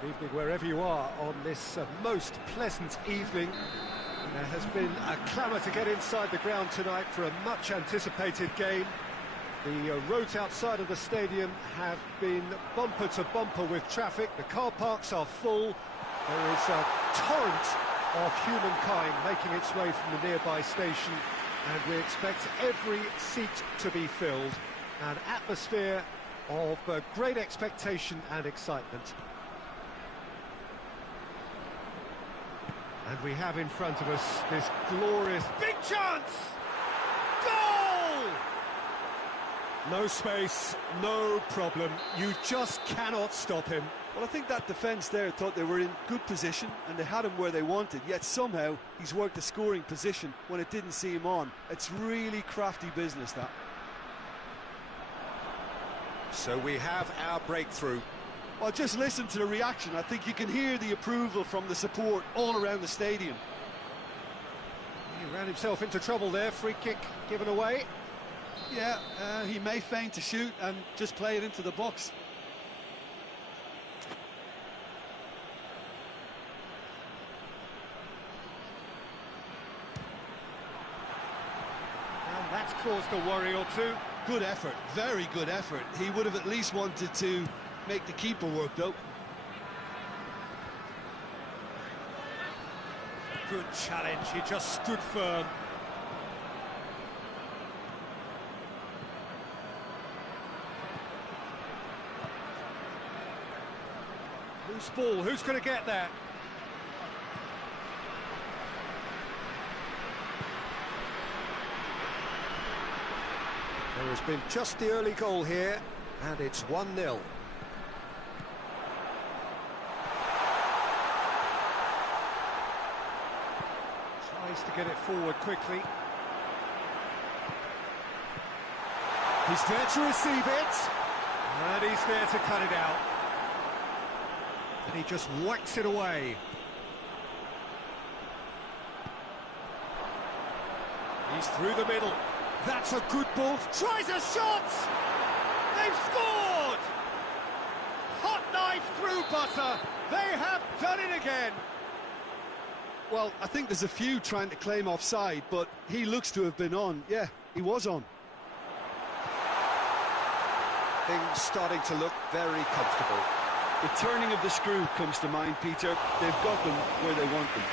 Good evening wherever you are on this most pleasant evening. There has been a clamour to get inside the ground tonight for a much-anticipated game. The roads outside of the stadium have been bumper to bumper with traffic. The car parks are full. There is a torrent of humankind making its way from the nearby station, and we expect every seat to be filled. An atmosphere of great expectation and excitement. And we have in front of us this glorious big chance! Goal! No space, no problem. You just cannot stop him. Well, I think that defence there thought they were in good position and they had him where they wanted, yet somehow he's worked a scoring position when it didn't see him on. It's really crafty business, that. So we have our breakthrough. Well, just listen to the reaction. I think you can hear the approval from the support all around the stadium. He ran himself into trouble there. Free kick given away. Yeah, he may feign to shoot and just play it into the box. And that's caused a worry or two. Good effort, very good effort. He would have at least wanted to make the keeper work, though. Good challenge, he just stood firm. Loose ball, who's going to get that? There has been just the early goal here, and it's 1-0. Tries to get it forward quickly. He's there to receive it, and he's there to cut it out. And he just whacks it away. He's through the middle. That's a good ball. Tries a shot! They've scored! Hot knife through butter. They have done it again. Well, I think there's a few trying to claim offside, but he looks to have been on. Yeah, he was on. Things starting to look very comfortable. The turning of the screw comes to mind, Peter. They've got them where they want them.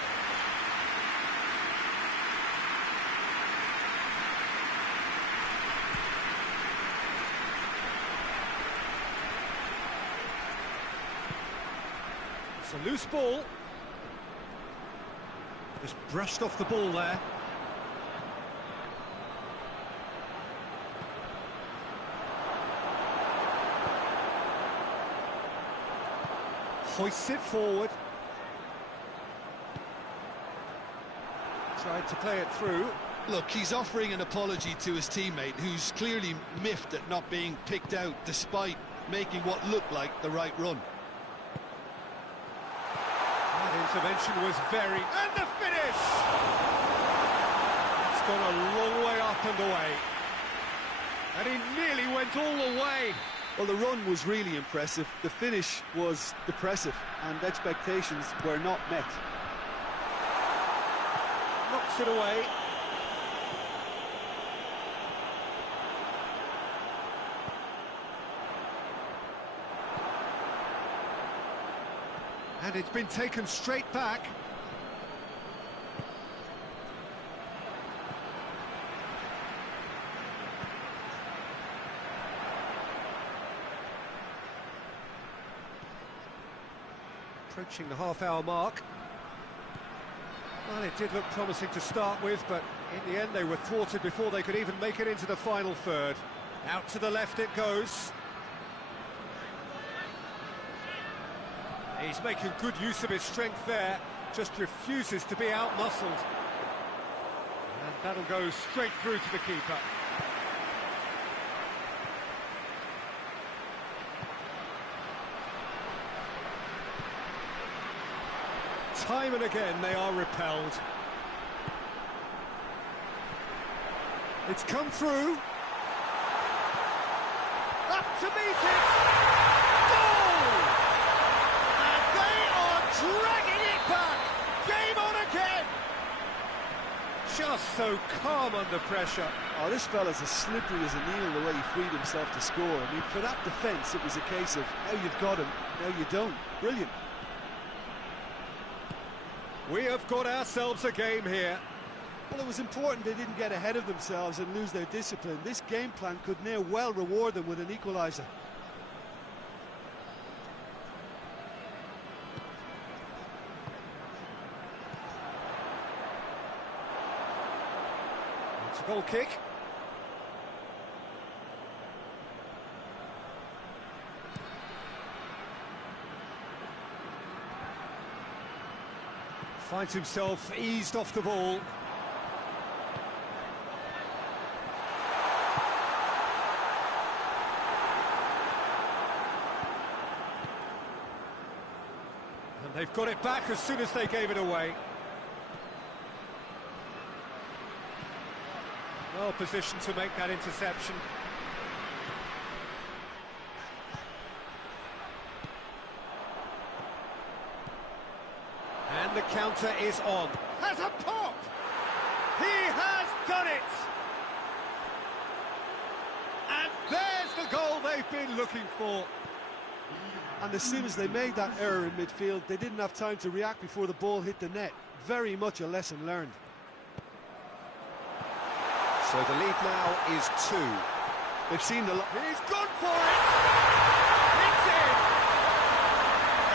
It's a loose ball. Just brushed off the ball there. Hoists it forward. Tried to play it through. Look, he's offering an apology to his teammate, who's clearly miffed at not being picked out despite making what looked like the right run. That intervention was very... And the finish! It's gone a long way up and away. And he nearly went all the way. Well, the run was really impressive. The finish was depressive, and expectations were not met. Knocks it away. And it's been taken straight back. Approaching the half-hour mark. Well, it did look promising to start with, but in the end they were thwarted before they could even make it into the final third. Out to the left it goes. He's making good use of his strength there, just refuses to be outmuscled. And that'll go straight through to the keeper. Time and again they are repelled. It's come through. Up to meet it! Goal! And dragging it back. Game on again. Just so calm under pressure. Oh, this fella's as slippery as a needle the way he freed himself to score. I mean, for that defence, it was a case of now you've got him, now you don't. Brilliant. We have got ourselves a game here. Well, it was important they didn't get ahead of themselves and lose their discipline. This game plan could now well reward them with an equaliser. It's a goal kick. Finds himself eased off the ball. And they've got it back as soon as they gave it away. Well positioned to make that interception. And the counter is on. Has a pop! He has done it! And there's the goal they've been looking for. And as soon as they made that error in midfield, they didn't have time to react before the ball hit the net. Very much a lesson learned. So the lead now is 2. They've seen the... He's gone for it! It's in!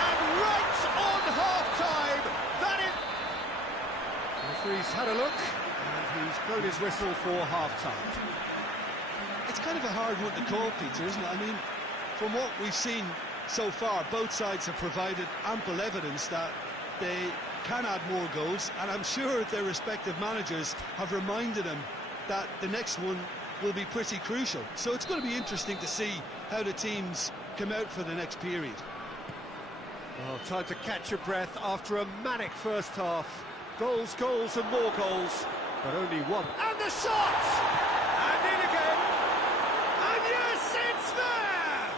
And right on half-time, that is... The referee's had a look, and he's blown his whistle for half-time. It's kind of a hard one to call, Peter, isn't it? I mean, from what we've seen so far, both sides have provided ample evidence that they can add more goals, and I'm sure their respective managers have reminded them that the next one will be pretty crucial. So it's going to be interesting to see how the teams come out for the next period. Well, time to catch your breath after a manic first half. Goals, goals and more goals, but only one. And the shot! And in again! And yes, it's there!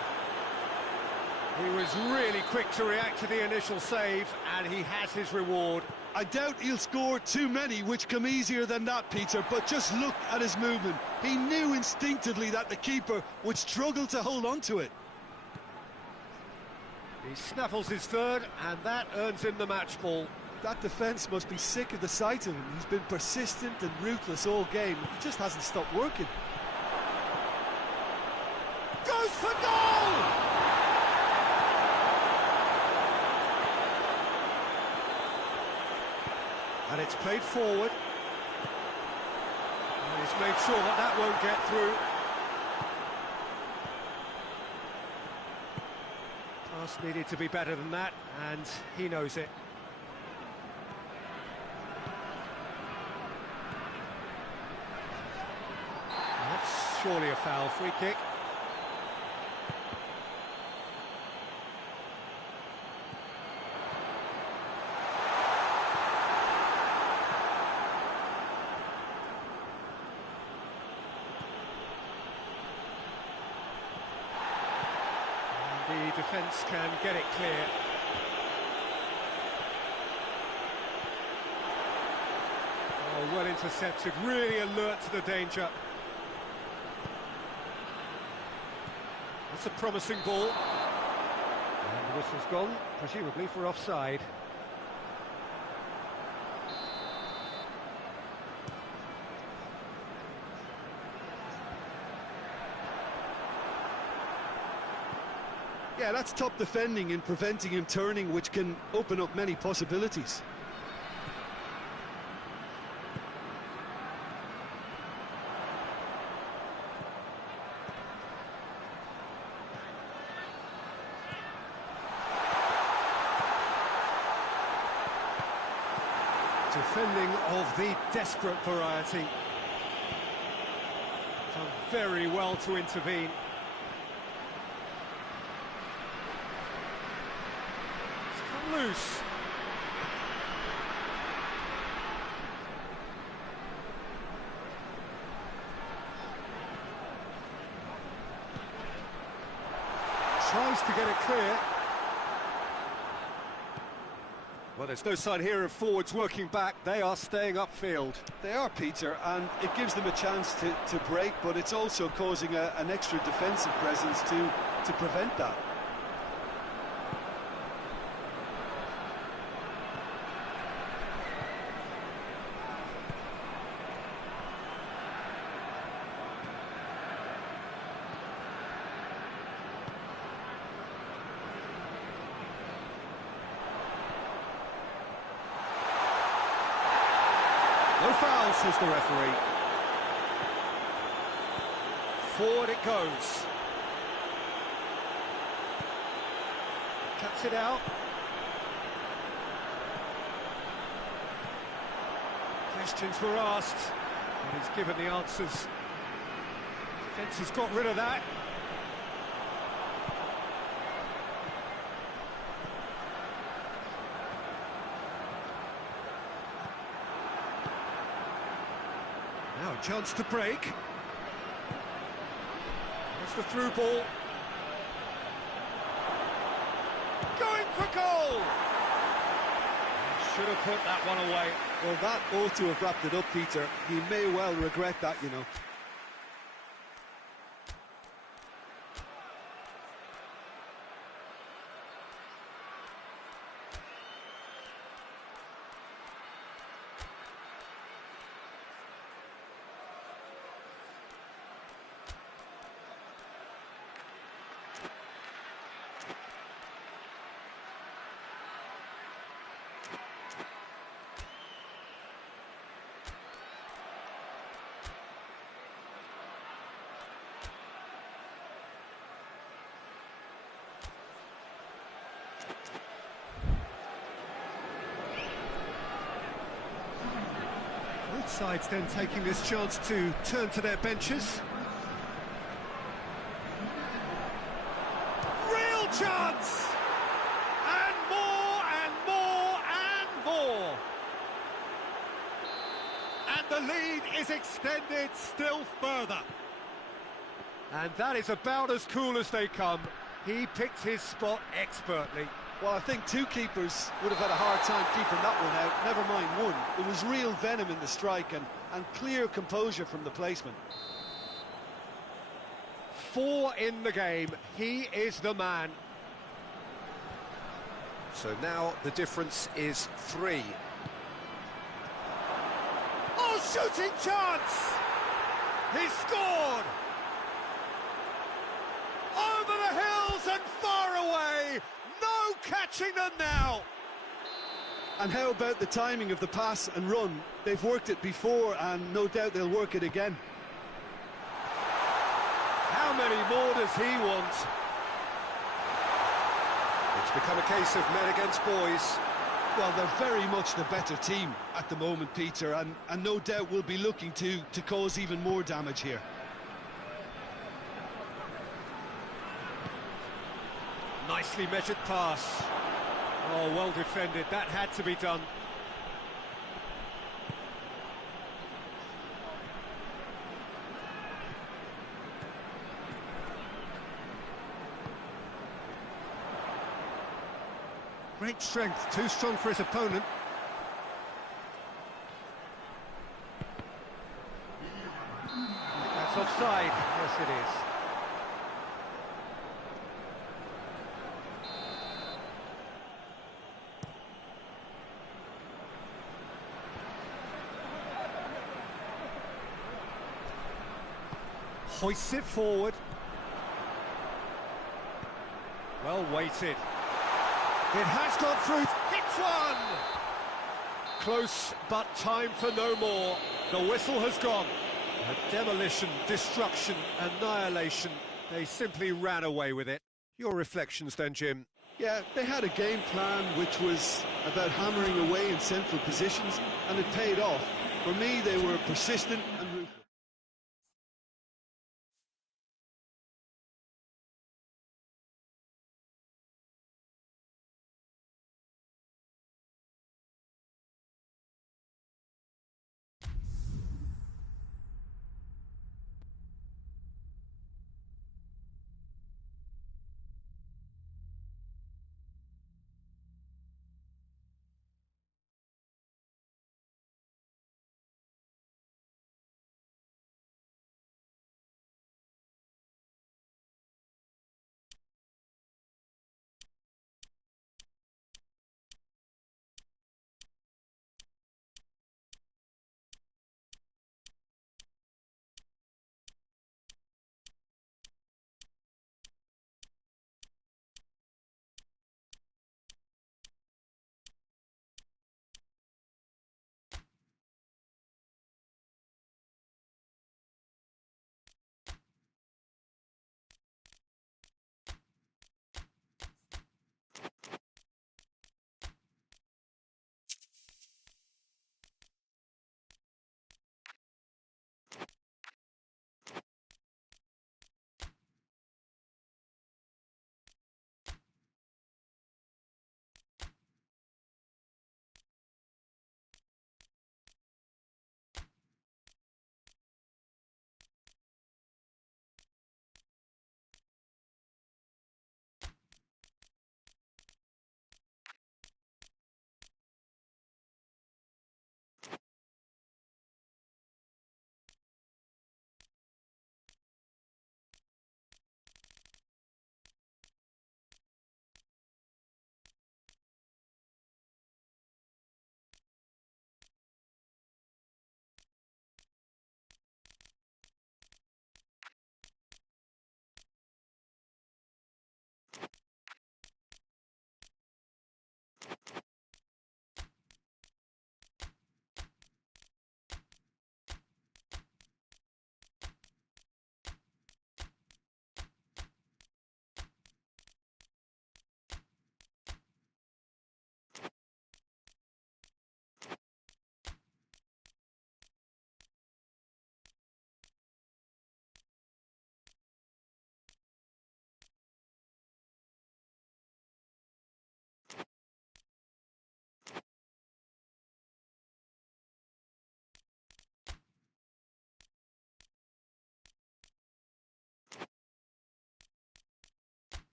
He was really quick to react to the initial save, and he has his reward. I doubt he'll score too many which come easier than that, Peter, but just look at his movement. He knew instinctively that the keeper would struggle to hold on to it. He snaffles his third, and that earns him the match ball. That defence must be sick of the sight of him. He's been persistent and ruthless all game. He just hasn't stopped working. Goes for goal! And it's played forward. And he's made sure that that won't get through. Pass needed to be better than that, and he knows it. That's surely a foul. Free kick. The defence can get it clear. Oh, well intercepted, really alert to the danger. That's a promising ball. And the whistle's gone, presumably for offside. Yeah, that's top defending and preventing him turning, which can open up many possibilities. Defending of the desperate variety. Done very well to intervene. Loose. Tries to get it clear. Well, there's no sign here of forwards working back. They are staying upfield. They are, Peter, and it gives them a chance to break, but it's also causing an extra defensive presence to prevent that. No foul, says the referee. Forward it goes. Cuts it out. Questions were asked, and he's given the answers. Defence has got rid of that. Now a chance to break. That's the through ball. Going for goal! Should have put that one away. Well, that ought to have wrapped it up, Peter. He may well regret that, you know. Both sides then taking this chance to turn to their benches. Real chance! And more and more and more! And the lead is extended still further. And that is about as cool as they come. He picked his spot expertly. Well, I think two keepers would have had a hard time keeping that one out, never mind one. There was real venom in the strike and clear composure from the placement. 4 in the game, he is the man. So now the difference is 3. Oh, shooting chance! He scored! Over the hills and far away! No catching them now! And how about the timing of the pass and run? They've worked it before and no doubt they'll work it again. How many more does he want? It's become a case of men against boys. Well, they're very much the better team at the moment, Peter, and no doubt will be looking to cause even more damage here. Nicely measured pass. Oh, well defended. That had to be done. Great strength, too strong for his opponent. That's offside. Yes, it is. Hoists it forward. Well weighted. It has gone through. Hits one! Close, but time for no more. The whistle has gone. A demolition, destruction, annihilation. They simply ran away with it. Your reflections then, Jim? Yeah, they had a game plan which was about hammering away in central positions, and it paid off. For me, they were persistent and ruthless.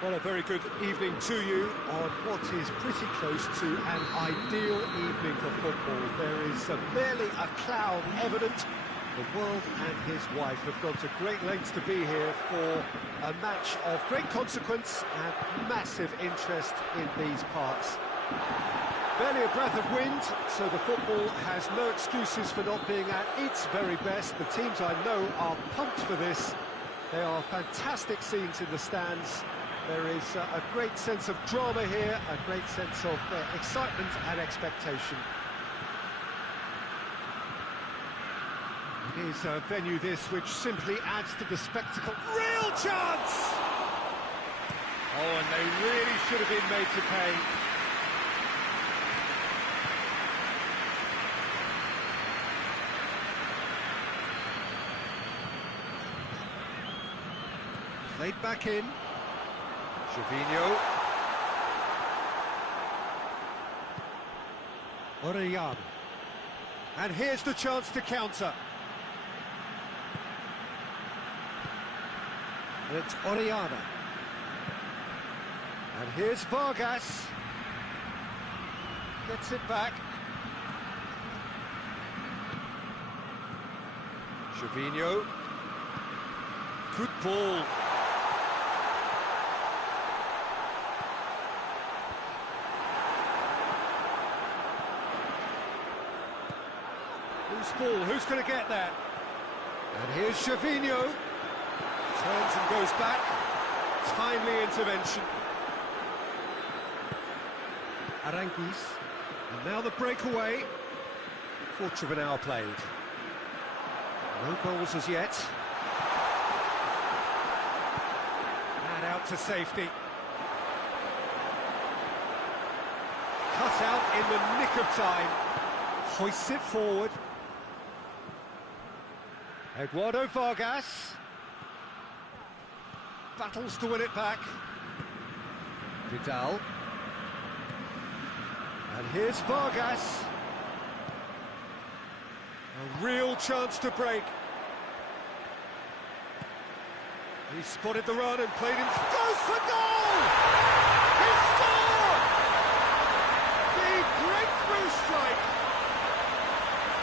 Well, a very good evening to you on what is pretty close to an ideal evening for football. There is barely a cloud evident. The world and his wife have gone to great lengths to be here for a match of great consequence and massive interest in these parts. Barely a breath of wind, so the football has no excuses for not being at its very best. The teams I know are pumped for this. There are fantastic scenes in the stands. There is a great sense of drama here, a great sense of excitement and expectation. It is a venue this which simply adds to the spectacle. Real chance! Oh, and they really should have been made to pay. Played back in. Gervinho. Orellana. And here's the chance to counter. And it's Orellana. And here's Vargas. Gets it back. Gervinho. Good ball. Loose ball, who's going to get that? And here's Gervinho. Turns and goes back. Timely intervention. Aranguiz. And now the breakaway. Quarter of an hour played. No goals as yet. And out to safety. Cut out in the nick of time. Hoists it forward. Eduardo Vargas. Battles to win it back. Vidal. And here's Vargas. A real chance to break. He spotted the run and played him. Goes for goal! He scored! The breakthrough strike!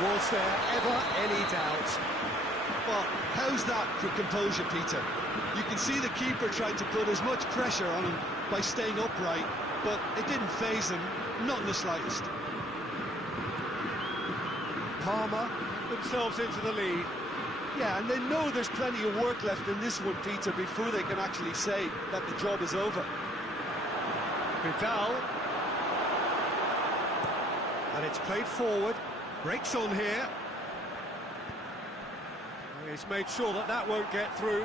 Was there ever any doubt? Well, how's that for composure, Peter? You can see the keeper tried to put as much pressure on him by staying upright, but it didn't faze him, not in the slightest. Palmer themselves into the lead. Yeah, and they know there's plenty of work left in this one, Peter, before they can actually say that the job is over. Vidal. And it's played forward. Breaks on here. He's made sure that that won't get through.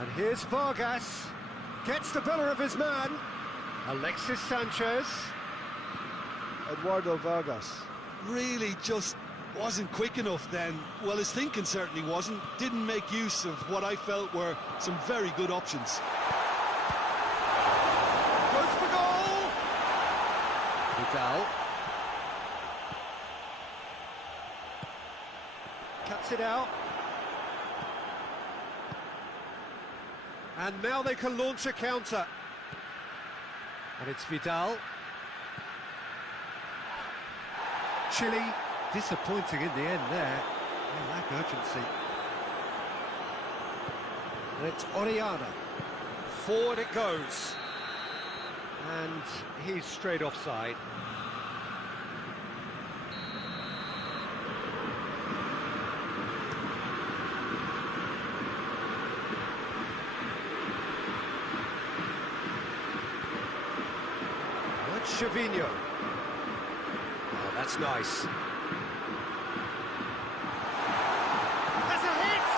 And here's Vargas. Gets the better of his man. Alexis Sanchez. Eduardo Vargas really just wasn't quick enough then. Well, his thinking certainly wasn't. Didn't make use of what I felt were some very good options. Goes for goal! Vidal. Cuts it out. And now they can launch a counter. And it's Vidal. Chile, disappointing in the end there. They lack urgency. And it's Orellana. Forward it goes. And he's straight offside. Gervinho. Oh, that's nice. That's a hit!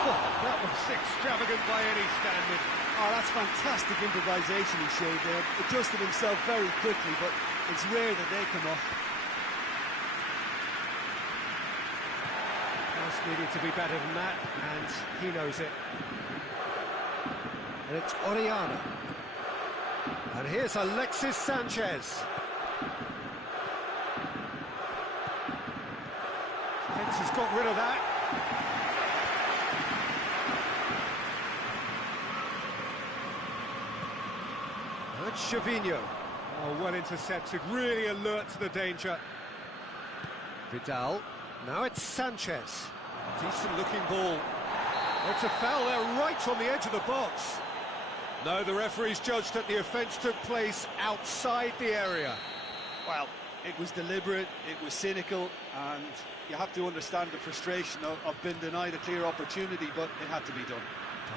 Oh, that was extravagant by any standard. Oh, that's fantastic improvisation he showed there. Adjusted himself very quickly, but it's rare that they come off. Just needed to be better than that, and he knows it. And it's Orellana. And here's Alexis Sanchez. Fence has got rid of that. it's Gervinho. Oh, well intercepted, really alert to the danger. Vidal, now it's Sanchez. Decent looking ball. It's a foul there right on the edge of the box. No, the referee's judged that the offence took place outside the area. Well, it was deliberate, it was cynical, and you have to understand the frustration of being denied a clear opportunity, but it had to be done.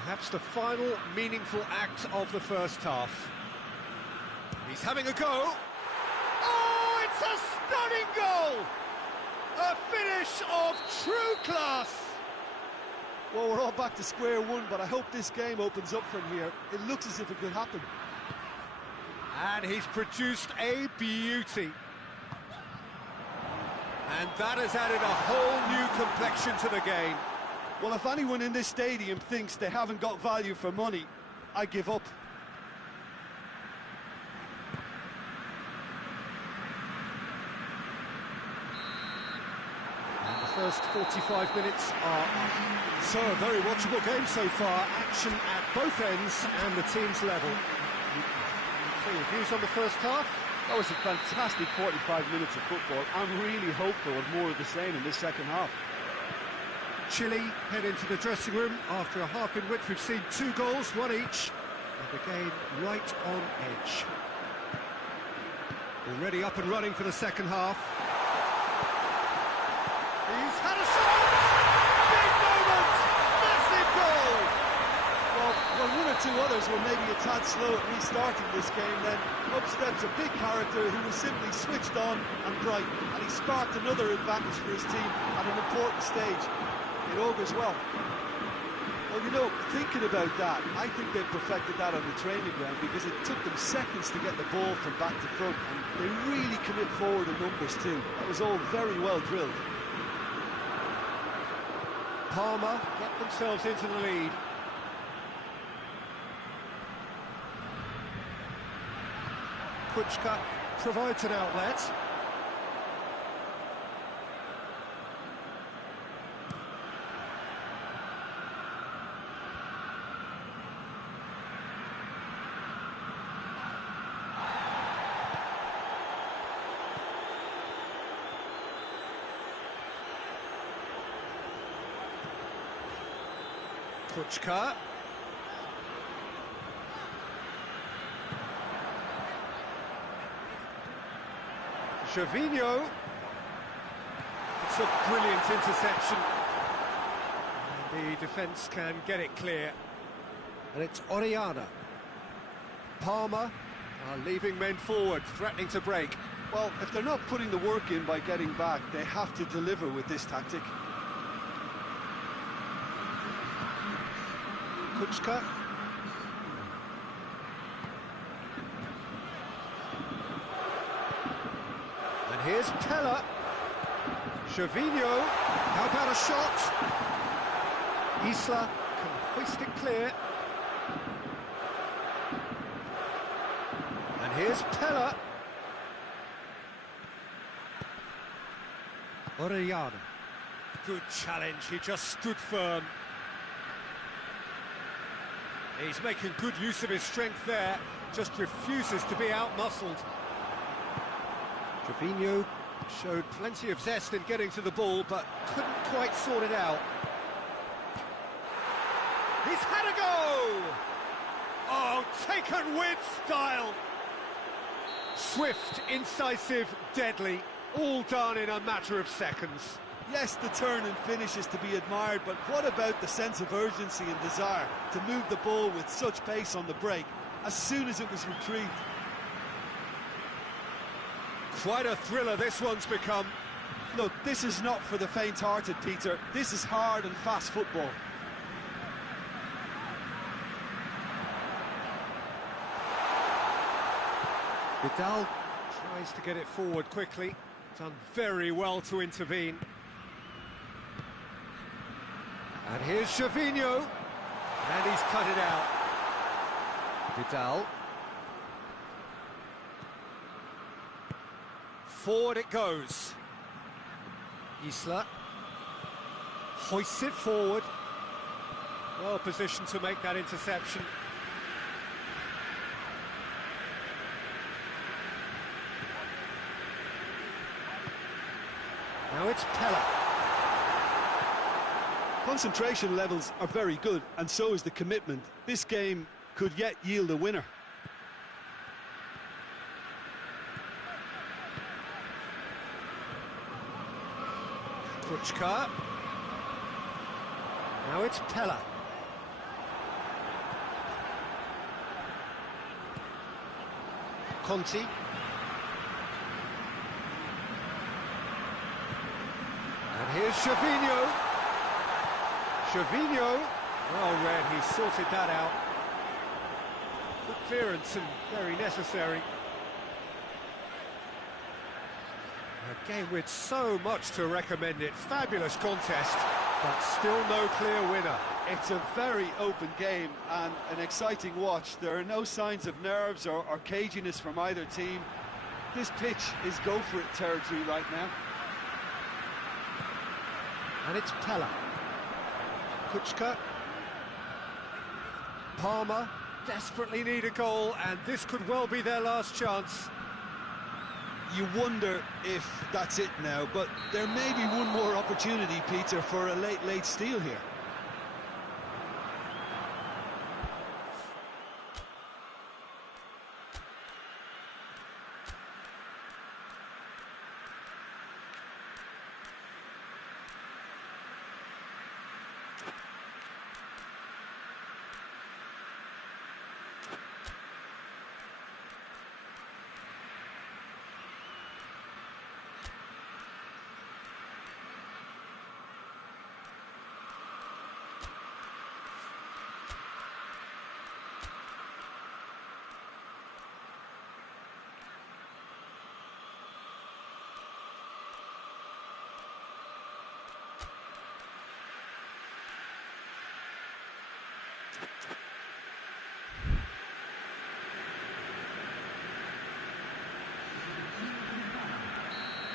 Perhaps the final meaningful act of the first half. He's having a go. Oh, it's a stunning goal! A finish of true class! Well, we're all back to square one, but I hope this game opens up from here. It looks as if it could happen. And he's produced a beauty. And that has added a whole new complexion to the game. Well, if anyone in this stadium thinks they haven't got value for money, I give up. And the first 45 minutes are up. So, a very watchable game so far. Action at both ends and the team's level. So, your views on the first half? That was a fantastic 45 minutes of football. I'm really hopeful of more of the same in this second half. Chile head into the dressing room after a half in which we've seen 2 goals, 1 each, and the game right on edge. Already up and running for the second half. He's had a shot! Big moment! Massive goal! Well, when 1 or 2 others were maybe a tad slow at restarting this game, then up steps a big character who was simply switched on and bright, and he sparked another advantage for his team at an important stage. It augurs well. Well, you know, thinking about that, I think they've perfected that on the training ground because it took them seconds to get the ball from back to front, and they really commit forward in numbers too. That was all very well drilled. Palmer get themselves into the lead. Kuchka provides an outlet. Kuchka. Gervinho. It's a brilliant interception. And the defence can get it clear. And it's Orellana. Palmer are leaving men forward, threatening to break. Well, if they're not putting the work in by getting back, they have to deliver with this tactic. Kuchka. And here's Pella. Gervinho. How about a shot? Isla can hoist it clear. And here's Pella. Orellana. Good challenge, he just stood firm. He's making good use of his strength there, just refuses to be out-muscled. Gervinho showed plenty of zest in getting to the ball, but couldn't quite sort it out. He's had a go! Oh, taken with style! Swift, incisive, deadly, all done in a matter of seconds. Yes, the turn and finish is to be admired, but what about the sense of urgency and desire to move the ball with such pace on the break as soon as it was retrieved? Quite a thriller this one's become. Look, this is not for the faint-hearted, Peter. This is hard and fast football. Vidal tries to get it forward quickly. Done very well to intervene. And here's Gervinho. And he's cut it out. Vidal. Forward it goes. Isla. Hoists it forward. Well positioned to make that interception. Now it's Pella. Concentration levels are very good, and so is the commitment. This game could yet yield a winner. Kruchka. Now it's Pella. Conti. And here's Gervinho. Gervinho. Well read, he sorted that out. Good clearance and very necessary. A game with so much to recommend it. Fabulous contest, but still no clear winner. It's a very open game and an exciting watch. There are no signs of nerves or caginess from either team. This pitch is go-for-it territory right now. And it's Pella. Kuchka. Palmer desperately need a goal, and this could well be their last chance. You wonder if that's it now, but there may be one more opportunity, Peter, for a late steal here.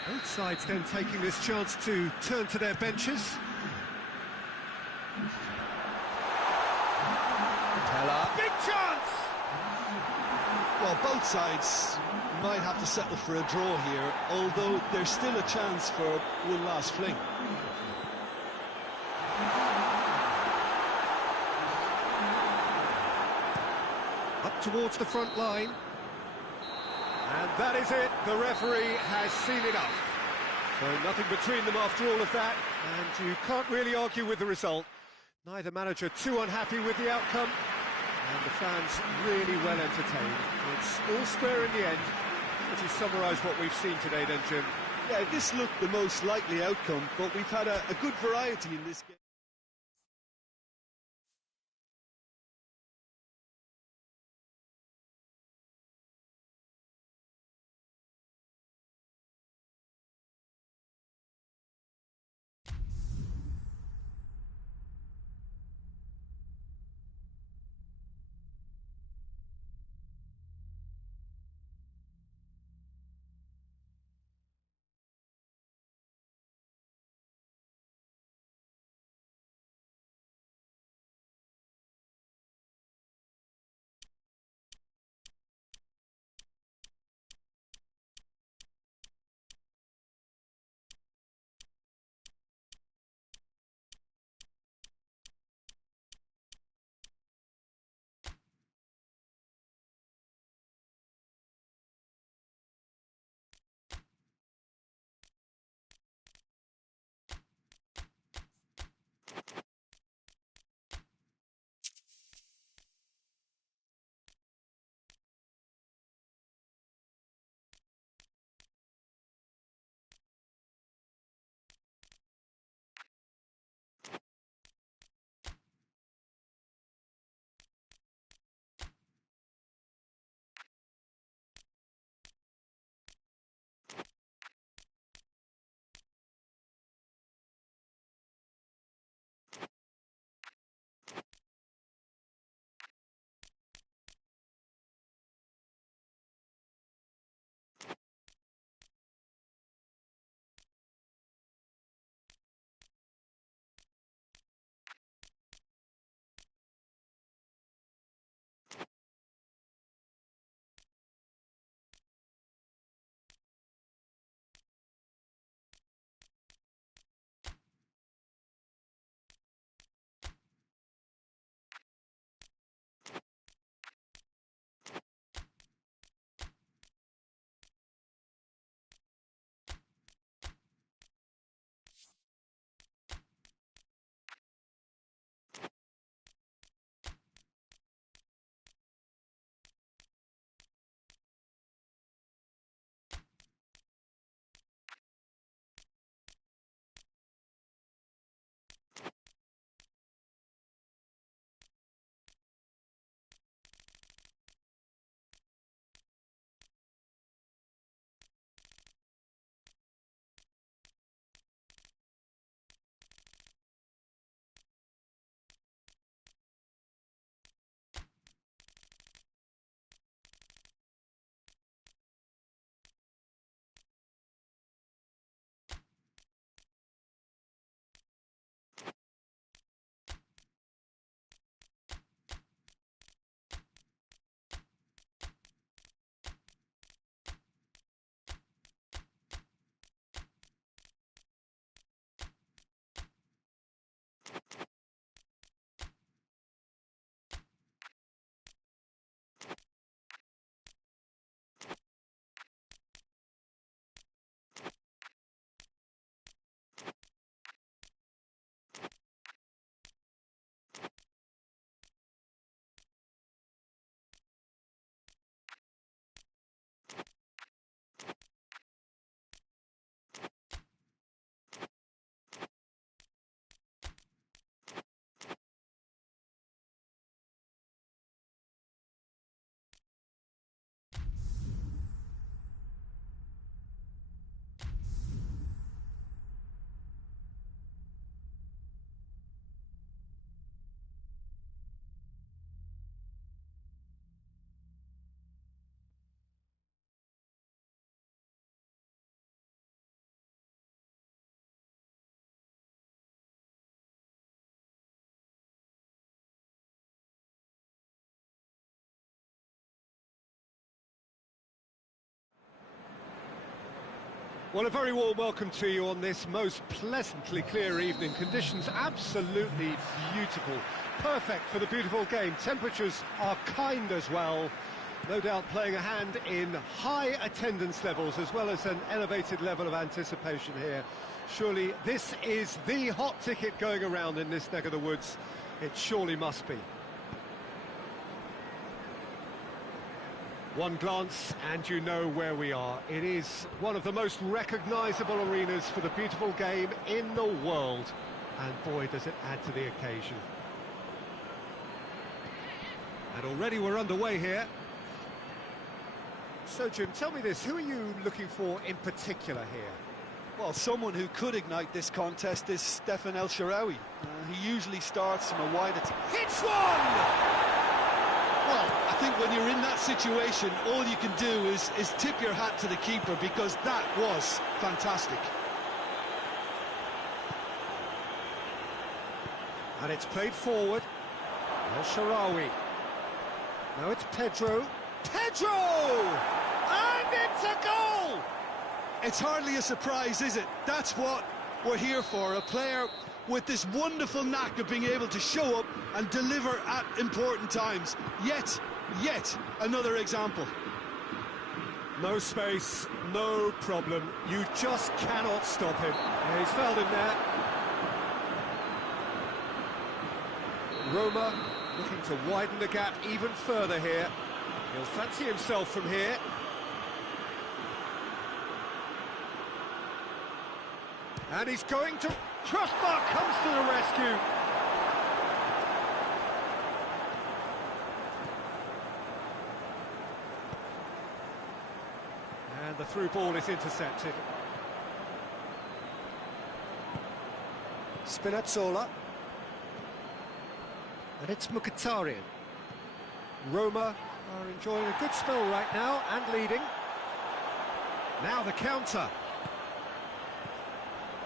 Both sides then taking this chance to turn to their benches. Pella. Big chance! Well, both sides might have to settle for a draw here, although there's still a chance for one last fling. Up towards the front line. And that is it, the referee has seen enough. So nothing between them after all of that, and you can't really argue with the result. Neither manager too unhappy with the outcome, and the fans really well entertained. It's all square in the end. Would you summarise what we've seen today then, Jim? Yeah, this looked the most likely outcome, but we've had a good variety in this game. Well, a very warm welcome to you on this most pleasantly clear evening. Conditions absolutely beautiful. Perfect for the beautiful game. Temperatures are kind as well. No doubt playing a hand in high attendance levels as well as an elevated level of anticipation here. Surely this is the hot ticket going around in this neck of the woods. It surely must be. One glance and you know where we are. It is one of the most recognisable arenas for the beautiful game in the world. And boy, does it add to the occasion. And already we're underway here. So, Jim, tell me this, who are you looking for in particular here? Well, someone who could ignite this contest is Stefan El Shaarawy. He usually starts from a wide attack. Hits one! Well, I think when you're in that situation, all you can do is tip your hat to the keeper, because that was fantastic. And it's played forward. El Shaarawy. Now it's Pedro. Pedro! And it's a goal! It's hardly a surprise, is it? That's what we're here for, a player with this wonderful knack of being able to show up and deliver at important times. Yet another example. No space, no problem. You just cannot stop him. Yeah, he's fouled him there. Roma looking to widen the gap even further here. He'll fancy himself from here. And he's going to... Crossbar comes to the rescue. And the through ball is intercepted. Spinazzola. And it's Mkhitaryan. Roma are enjoying a good spell right now and leading. Now the counter.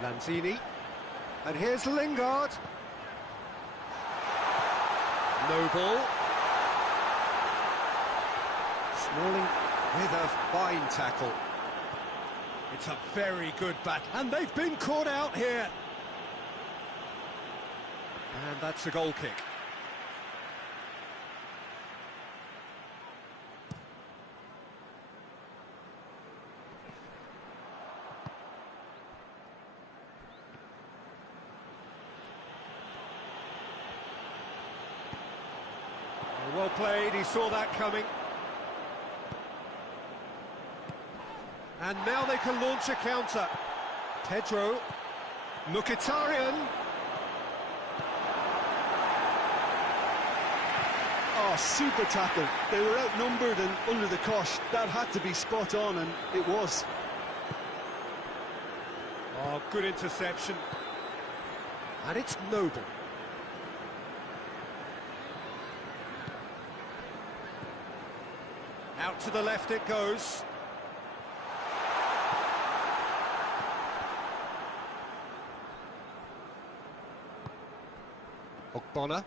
Lanzini. And here's Lingard. No ball. Smalling with a fine tackle. It's a very good bat. And they've been caught out here. And that's a goal kick. Well played, he saw that coming. And now they can launch a counter. Pedro. Mkhitaryan. Oh, super tackle. They were outnumbered and under the cosh. That had to be spot on, and it was. Oh, good interception. And it's Noble. Out to the left it goes. Ogbonna.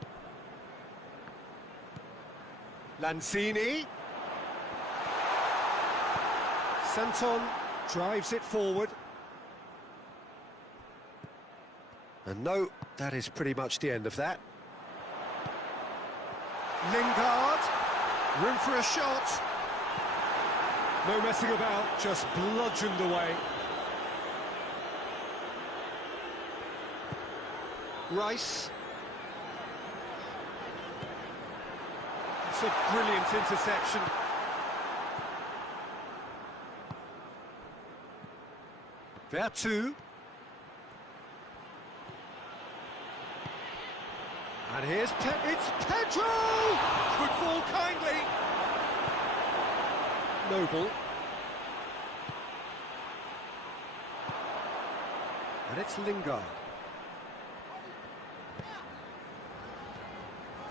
Lanzini. Santon drives it forward. And no, that is pretty much the end of that. Lingard. Room for a shot. No messing about, just bludgeoned away. Rice. It's a brilliant interception. Vertu. And here's it's Pedro! Good ball kindly. Noble. And it's Lingard.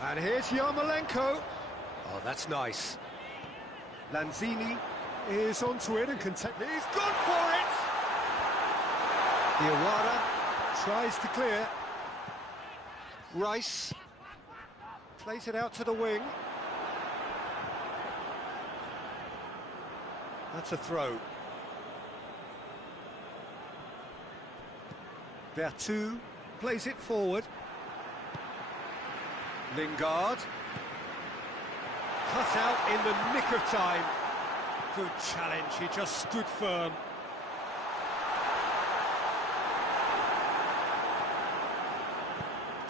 And here's Yarmolenko. Oh, that's nice. Lanzini is onto it and can take... He's gone for it! Diawara tries to clear. Rice plays it out to the wing. That's a throw. Vertu plays it forward. Lingard. Cut out in the nick of time. Good challenge, he just stood firm.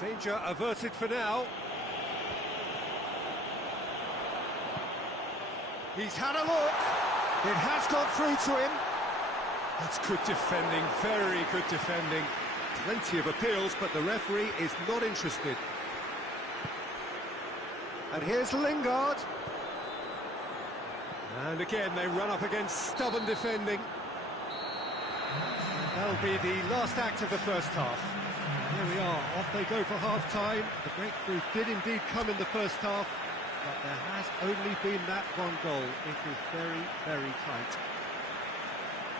Danger averted for now. He's had a look. It has got through to him. That's good defending, very good defending. Plenty of appeals, but the referee is not interested. And here's Lingard. And again, they run up against stubborn defending. That'll be the last act of the first half. Here we are, off they go for half-time. The breakthrough did indeed come in the first half, but there has only been that one goal. It is very, very tight.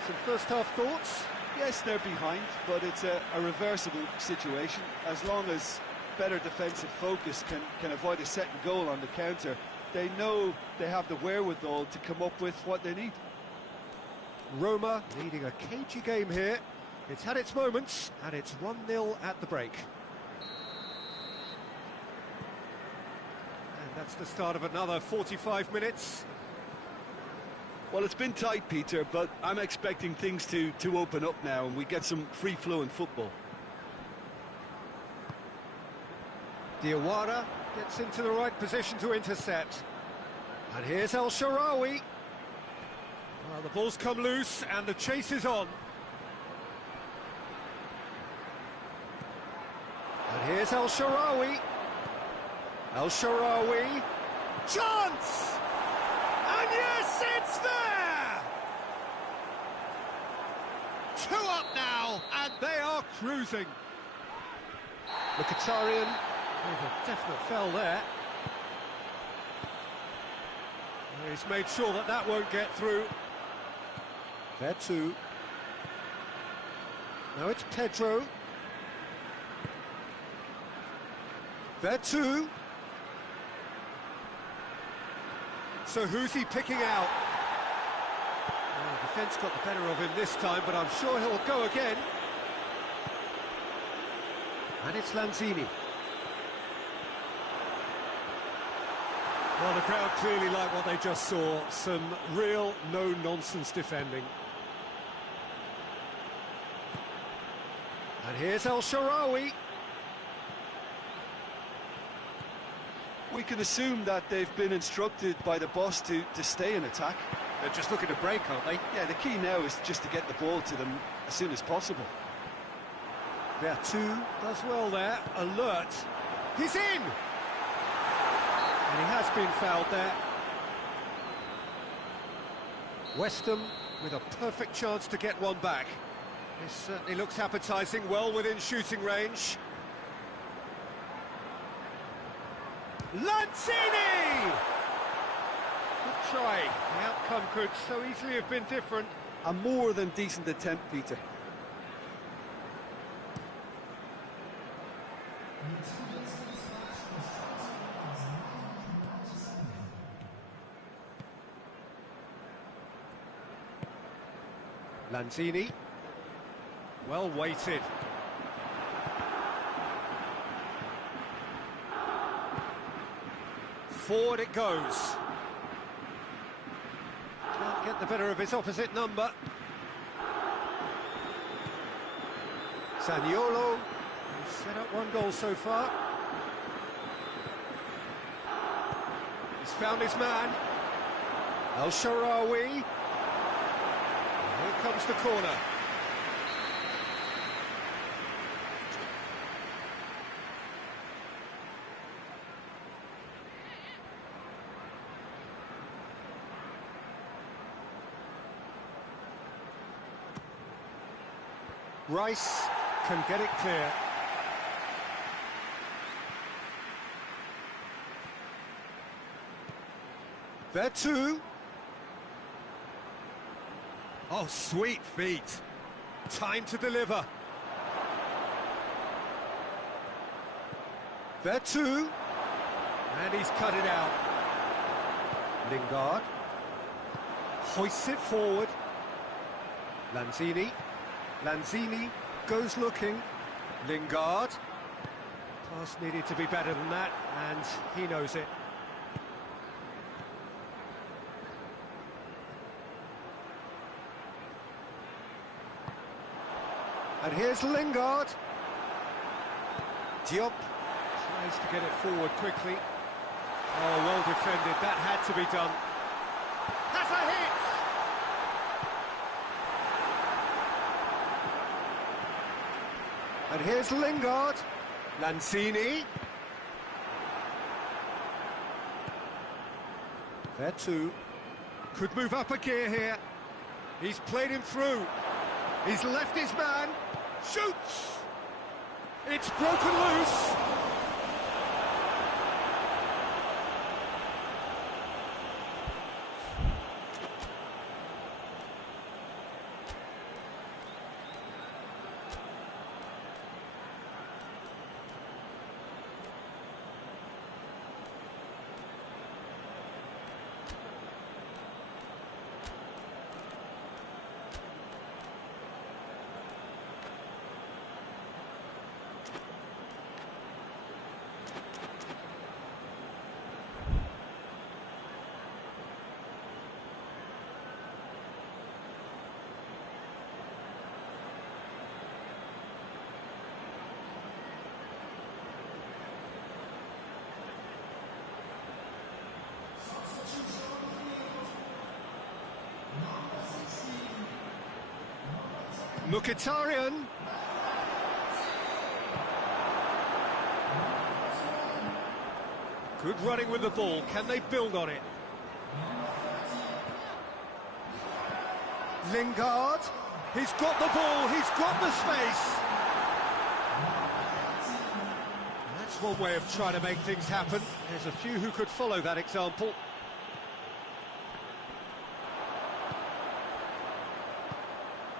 Some first-half thoughts? Yes, they're behind, but it's a reversible situation. As long as better defensive focus can avoid a second goal on the counter, they know they have the wherewithal to come up with what they need. Roma leading a cagey game here. It's had its moments, and it's 1-0 at the break. And that's the start of another 45 minutes. Well, it's been tight, Peter, but I'm expecting things to open up now and we get some free-flowing football. Diawara gets into the right position to intercept. And here's El Shaarawy. Well, the ball's come loose and the chase is on. And here's El Shaarawy. El Shaarawy. Chance! And yes, it's there! 2 up now, and they are cruising. Mkhitaryan with a definite foul there. He's made sure that that won't get through. Vertu. Now it's Pedro. Vertu. So who's he picking out? Well, the defence got the better of him this time, but I'm sure he'll go again. And it's Lanzini. Well, the crowd clearly like what they just saw. Some real no-nonsense defending. And here's El Shaarawy. We can assume that they've been instructed by the boss to stay in attack. They're just looking to break, aren't they? Yeah, the key now is just to get the ball to them as soon as possible. Vertu does well there, alert. He's in! And he has been fouled there. West Ham with a perfect chance to get one back. This certainly looks appetising, well within shooting range. Lanzini! Good try. The outcome could so easily have been different. A more than decent attempt, Peter. Lanzini. Well weighted. Forward it goes. Can't get the better of his opposite number. Zaniolo, who's set up one goal so far. He's found his man. El Shaarawy. Here comes the corner. Rice can get it clear. Vertu. Oh, sweet feet. Time to deliver. Vertu. And he's cut it out. Lingard. Hoists it forward. Lanzini. Lanzini. goes looking. Lingard. Pass needed to be better than that, and he knows it. And here's Lingard. Diop tries to get it forward quickly. Oh, well defended. That had to be done. Has a hit! And here's Lingard. Lanzini. There too. Could move up a gear here. He's played him through. He's left his man. Shoots! It's broken loose. Mkhitaryan. Good running with the ball. Can they build on it? Lingard. He's got the ball. He's got the space. That's one way of trying to make things happen. There's a few who could follow that example.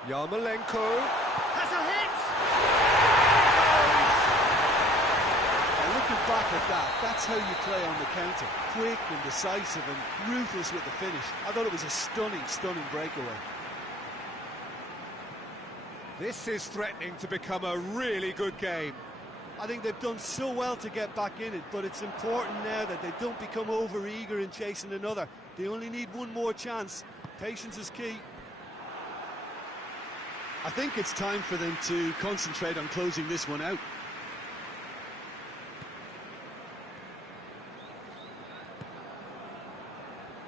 Yarmolenko has a hit! And looking back at that, that's how you play on the counter. Quick and decisive and ruthless with the finish. I thought it was a stunning, stunning breakaway. This is threatening to become a really good game. I think they've done so well to get back in it, but it's important now that they don't become over-eager in chasing another. They only need one more chance. Patience is key. I think it's time for them to concentrate on closing this one out.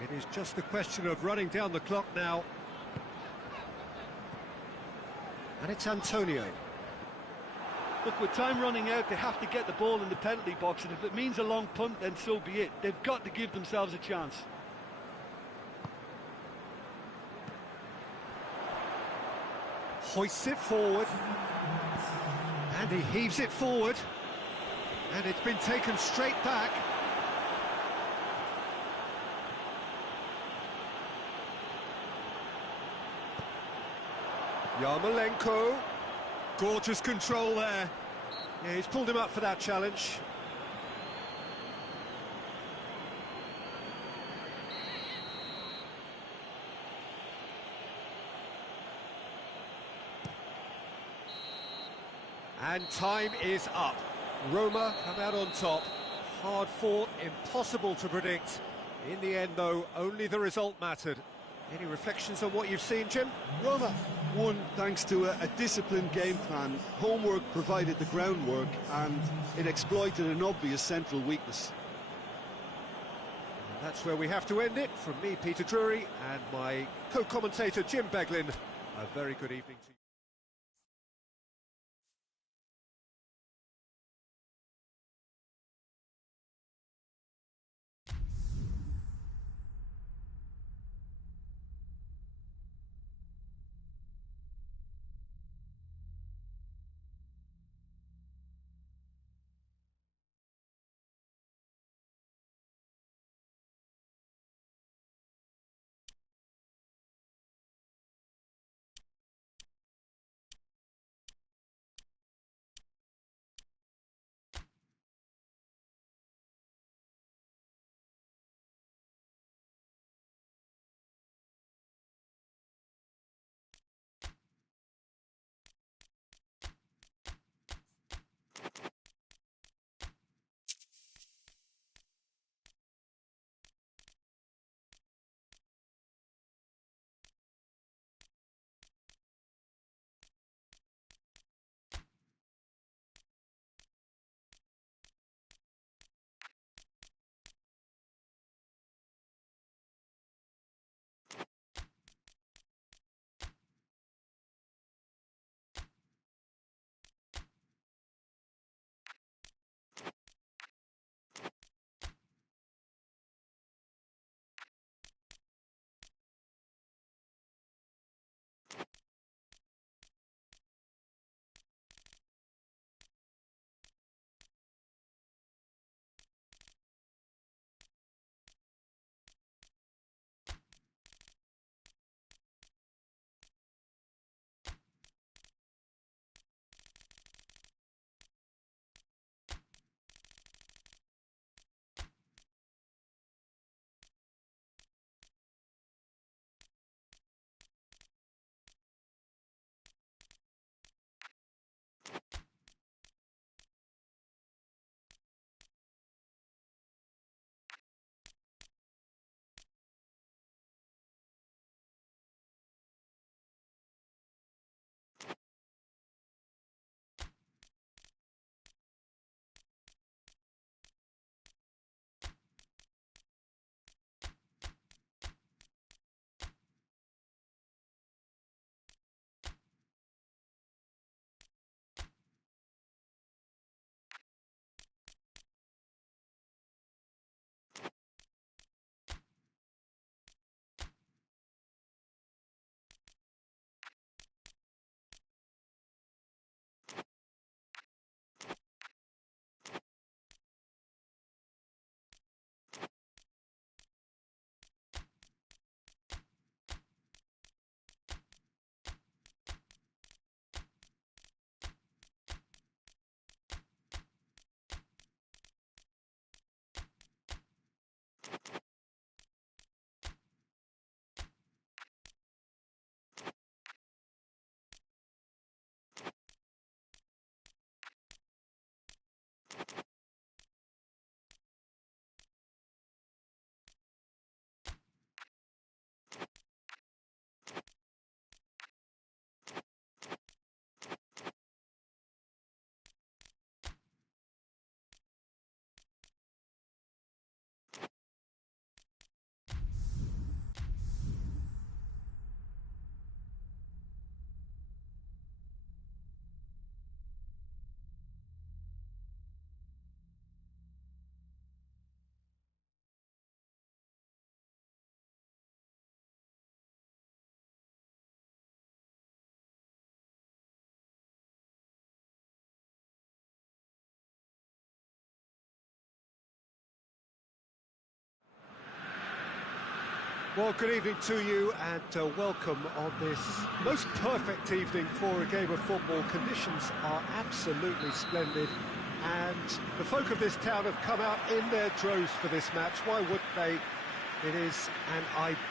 It is just a question of running down the clock now. And it's Antonio. Look, with time running out, they have to get the ball in the penalty box, and if it means a long punt, then so be it. They've got to give themselves a chance. Hoists it forward, and he heaves it forward, and it's been taken straight back. Yarmolenko, gorgeous control there. Yeah, he's pulled him up for that challenge. And time is up. Roma come out on top. Hard fought, impossible to predict. In the end, though, only the result mattered. Any reflections on what you've seen, Jim? Roma won thanks to a disciplined game plan. Homework provided the groundwork, and it exploited an obvious central weakness. And that's where we have to end it. From me, Peter Drury, and my co-commentator, Jim Beglin, a very good evening to you. Well, good evening to you and welcome on this most perfect evening for a game of football. Conditions are absolutely splendid and the folk of this town have come out in their droves for this match. Why wouldn't they? It is an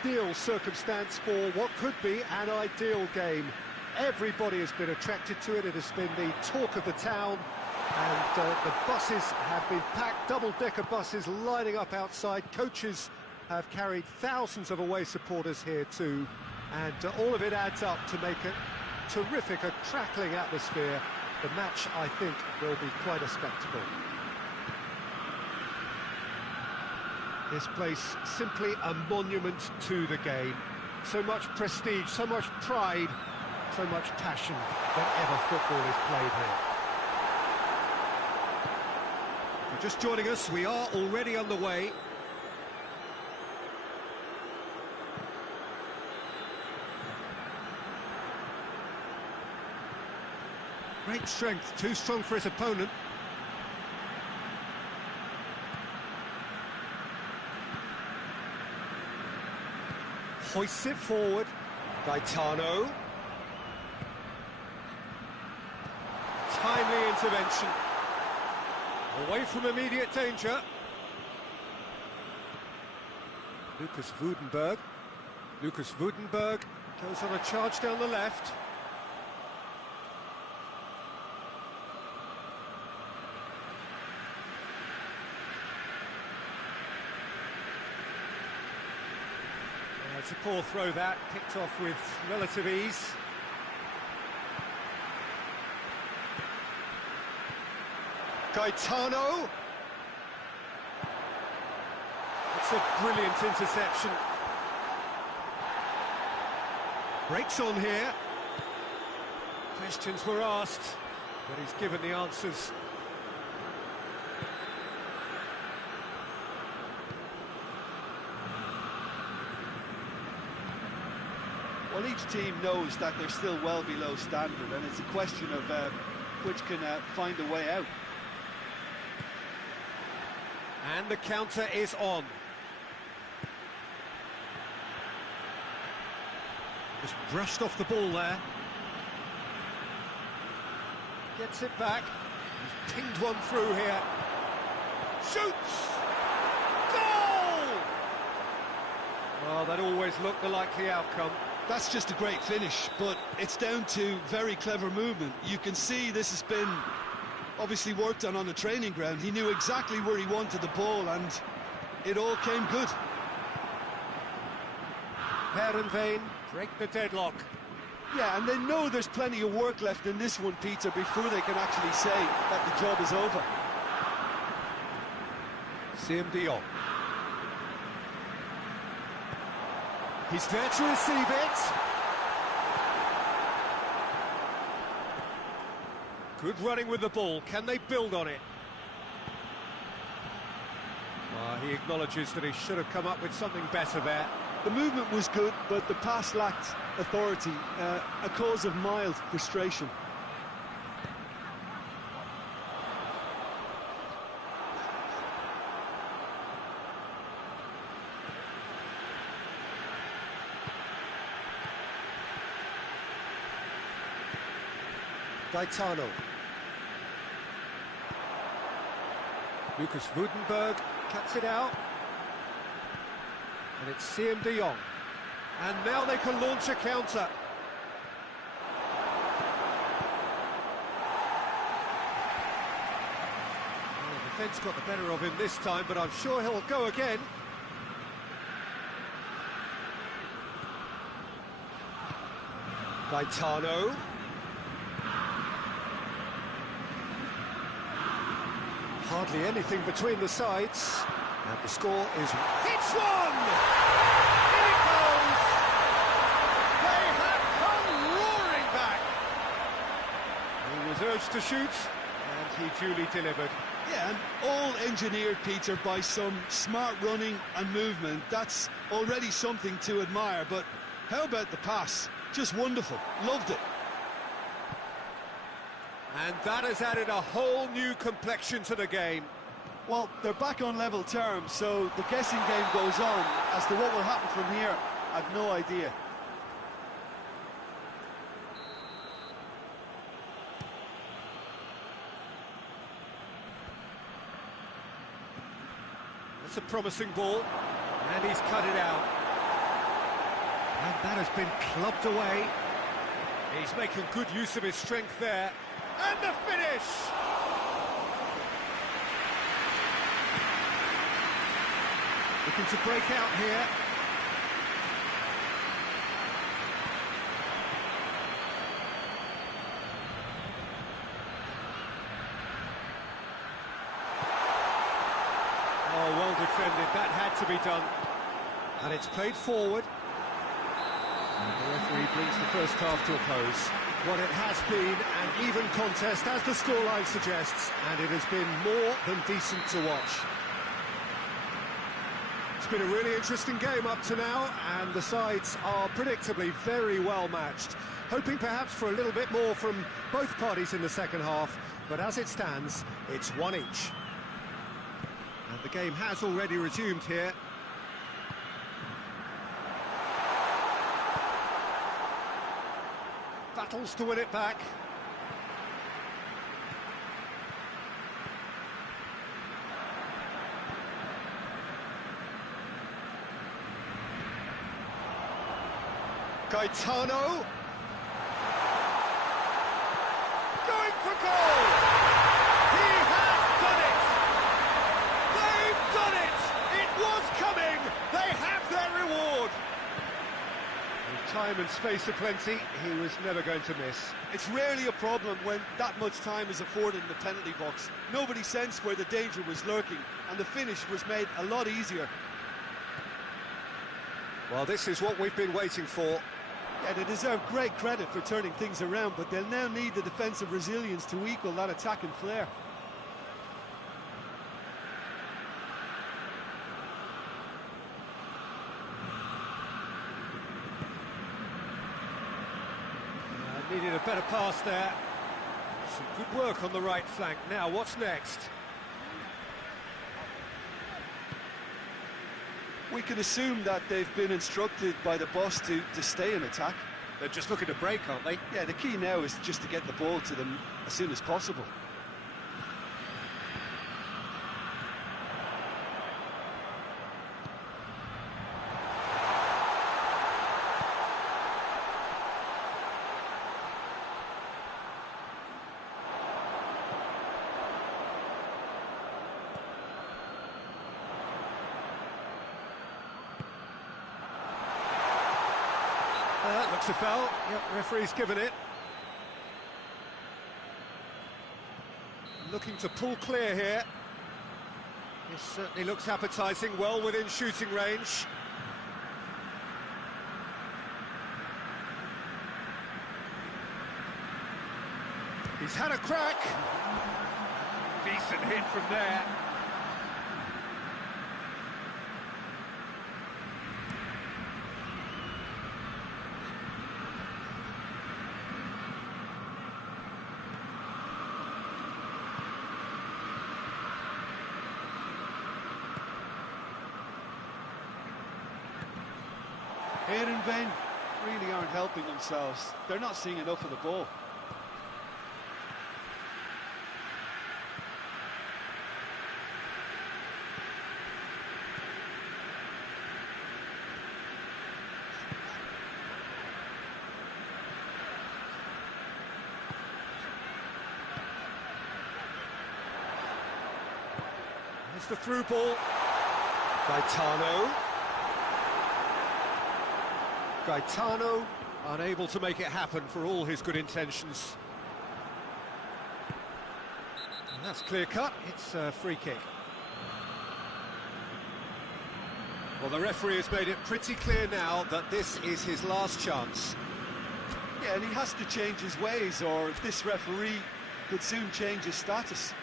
ideal circumstance for what could be an ideal game. Everybody has been attracted to it. It has been the talk of the town, and the buses have been packed, double-decker buses lining up outside. Coaches have carried thousands of away supporters here too, and all of it adds up to make it terrific, a crackling atmosphere. The match, I think, will be quite a spectacle. This place, simply a monument to the game. So much prestige, so much pride, so much passion whenever football is played here. If you're just joining us, we are already underway. Great strength, too strong for his opponent. Hoists it forward. Gaetano. Timely intervention. Away from immediate danger. Lucas Woudenberg. Lucas Woudenberg goes on a charge down the left. It's a poor throw that, picked off with relative ease. Gaetano. It's a brilliant interception. Breaks on here. Questions were asked, but he's given the answers. Well, each team knows that they're still well below standard, and it's a question of which can find a way out. And the counter is on. Just brushed off the ball there. Gets it back. He's pinged one through here. Shoots! Goal! Well, that always looked the likely outcome. That's just a great finish, but it's down to very clever movement. You can see this has been obviously worked on the training ground. He knew exactly where he wanted the ball, and it all came good. Heerenveen break the deadlock. Yeah, and they know there's plenty of work left in this one, Peter, before they can actually say that the job is over. Siem de Jong. He's there to receive it. Good running with the ball. Can they build on it? He acknowledges that he should have come up with something better there. The movement was good, but the pass lacked authority, a cause of mild frustration. Gaetano. Lucas Woudenberg cuts it out. And it's Siem de Jong. And now they can launch a counter. Well, the defence got the better of him this time, but I'm sure he'll go again. Gaetano. Hardly anything between the sides, and the score is hits one! In it goes! They have come roaring back! He was urged to shoot, and he duly delivered. Yeah, and all engineered, Peter, by some smart running and movement. That's already something to admire, but how about the pass? Just wonderful, loved it. And that has added a whole new complexion to the game. Well, they're back on level terms, so the guessing game goes on. As to what will happen from here, I've no idea. It's a promising ball, and he's cut it out. And that has been clubbed away. He's making good use of his strength there. And the finish! Looking to break out here. Oh, well defended. That had to be done. And it's played forward. And the referee brings the first half to a close. What it has been an even contest, as the scoreline suggests, and it has been more than decent to watch. It's been a really interesting game up to now, and the sides are predictably very well matched. Hoping perhaps for a little bit more from both parties in the second half, but as it stands, it's one each. And the game has already resumed here. Battles to win it back. Gaetano. Going for goal! He has done it! They've done it! It was coming! They have their reward! With time and space aplenty, he was never going to miss. It's rarely a problem when that much time is afforded in the penalty box. Nobody sensed where the danger was lurking, and the finish was made a lot easier. Well, this is what we've been waiting for. Yeah, they deserve great credit for turning things around, but they'll now need the defensive resilience to equal that attacking flair. Needed a better pass there. Some good work on the right flank. Now, what's next? We can assume that they've been instructed by the boss to stay in attack. They're just looking to break, aren't they? Yeah, the key now is just to get the ball to them as soon as possible. Looks a foul. Yep, referee's given it. Looking to pull clear here. This certainly looks appetising, well within shooting range. He's had a crack. Decent hit from there. Here in vain really aren't helping themselves. They're not seeing enough of the ball. It's the through ball. Gaetano, unable to make it happen for all his good intentions. And that's clear cut, it's a free kick. Well, the referee has made it pretty clear now that this is his last chance. Yeah, and he has to change his ways, or this referee could soon change his status.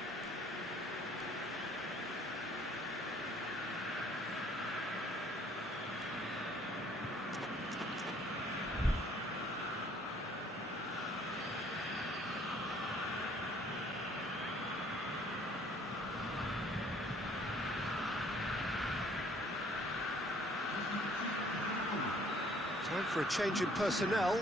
for a change in personnel.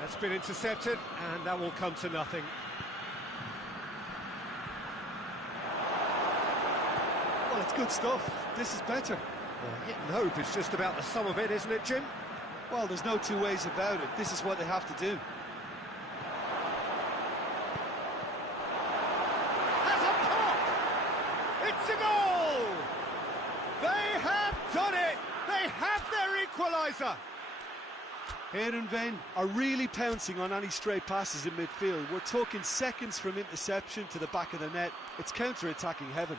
That's been intercepted, and that will come to nothing. Well, it's good stuff. This is better. Well, hitting hope is just about the sum of it, isn't it, Jim? Well, there's no two ways about it. This is what they have to do. Has a pop! It's a goal! They have done it! They have their equaliser! Heerenveen are really pouncing on any stray passes in midfield. We're talking seconds from interception to the back of the net. It's counter-attacking heaven.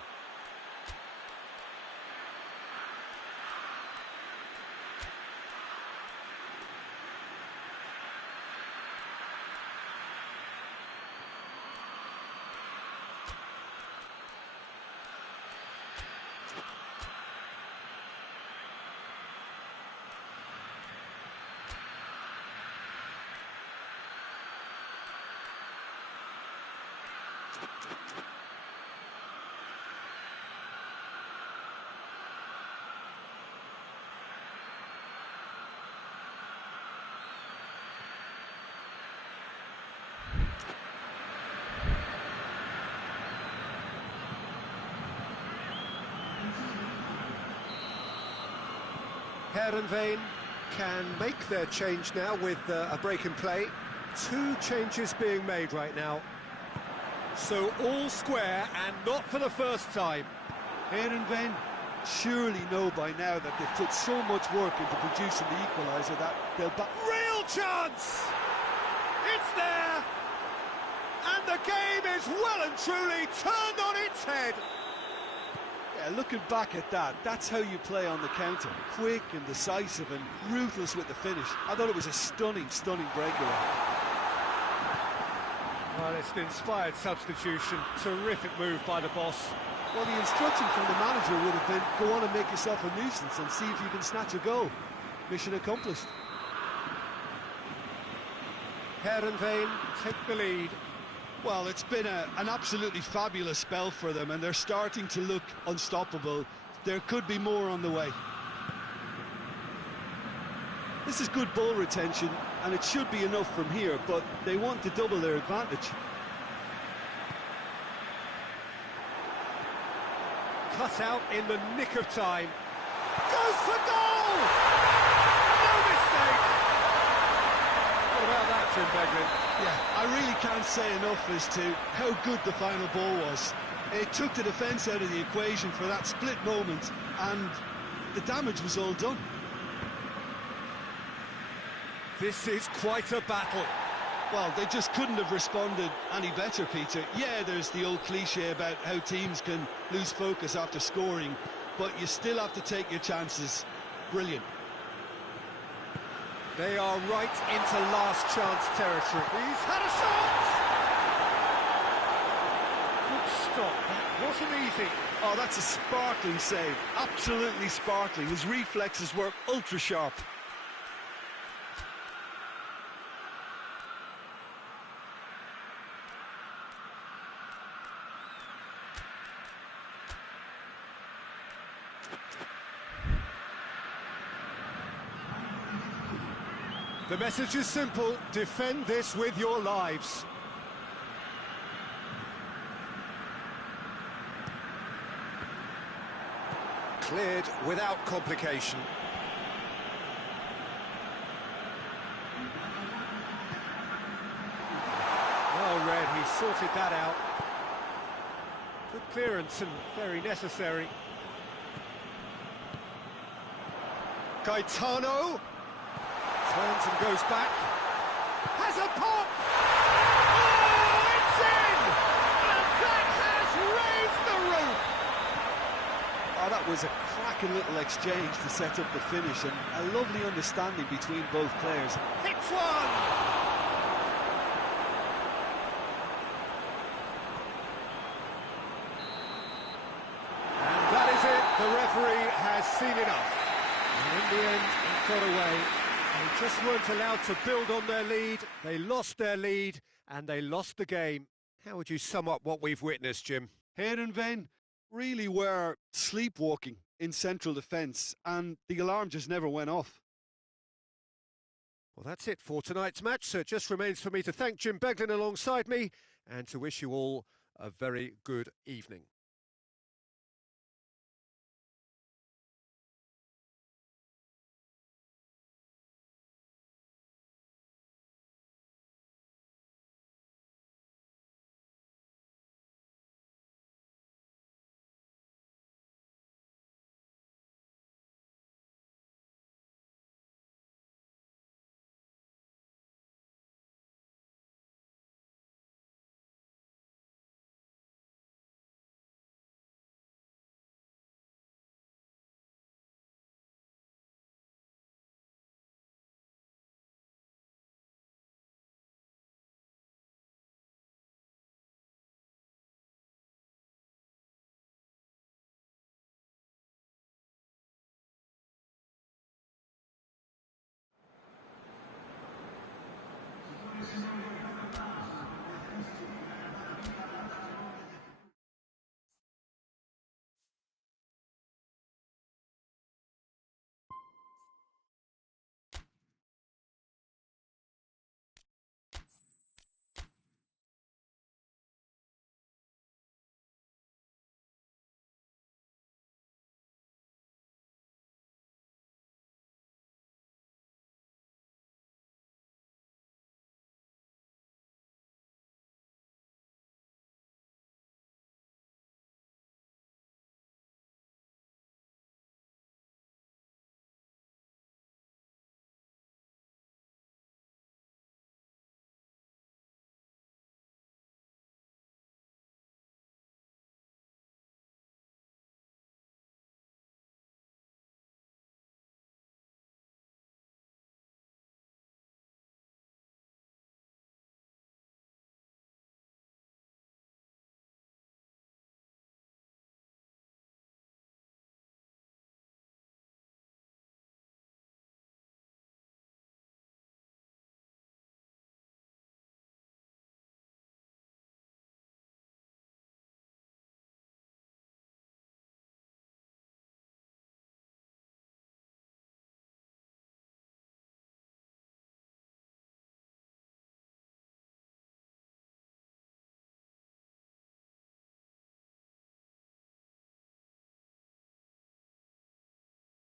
Heerenveen can make their change now with a break in play. 2 changes being made right now. So all square, and not for the first time. Heerenveen surely know by now that they've put so much work into producing the equaliser that they'll real chance! It's there! And the game is well and truly turned on its head. Yeah, looking back at that, that's how you play on the counter. Quick and decisive and ruthless with the finish. I thought it was a stunning, stunning breakaway. Well, it's an inspired substitution. Terrific move by the boss. Well, the instruction from the manager would have been, go on and make yourself a nuisance and see if you can snatch a goal. Mission accomplished. Heerenveen take the lead. Well, it's been an absolutely fabulous spell for them, and they're starting to look unstoppable. There could be more on the way. This is good ball retention, and it should be enough from here, but they want to double their advantage. Cut out in the nick of time. Goes for goal! No mistake! What about that, Jim Beglin? Yeah, I really can't say enough as to how good the final ball was. It took the defence out of the equation for that split moment, and the damage was all done. This is quite a battle. Well, they just couldn't have responded any better, Peter. Yeah, there's the old cliche about how teams can lose focus after scoring, but you still have to take your chances. Brilliant. They are right into last chance territory. He's had a shot! Good stop, that wasn't easy. Oh, that's a sparkling save. Absolutely sparkling. His reflexes were ultra sharp. The message is simple: defend this with your lives. Cleared without complication. Well read, he sorted that out. Good clearance and very necessary. Gaetano turns and goes back. Has a pop! Oh, it's in! And that has raised the roof! Oh, that was a cracking little exchange to set up the finish, and a lovely understanding between both players. Hits one! And that is it. the referee has seen enough. And in the end, it got away. They just weren't allowed to build on their lead. They lost their lead, and they lost the game. How would you sum up what we've witnessed, Jim? Heerenveen really were sleepwalking in central defence, and the alarm just never went off. Well, that's it for tonight's match, so it just remains for me to thank Jim Beglin alongside me and to wish you all a very good evening.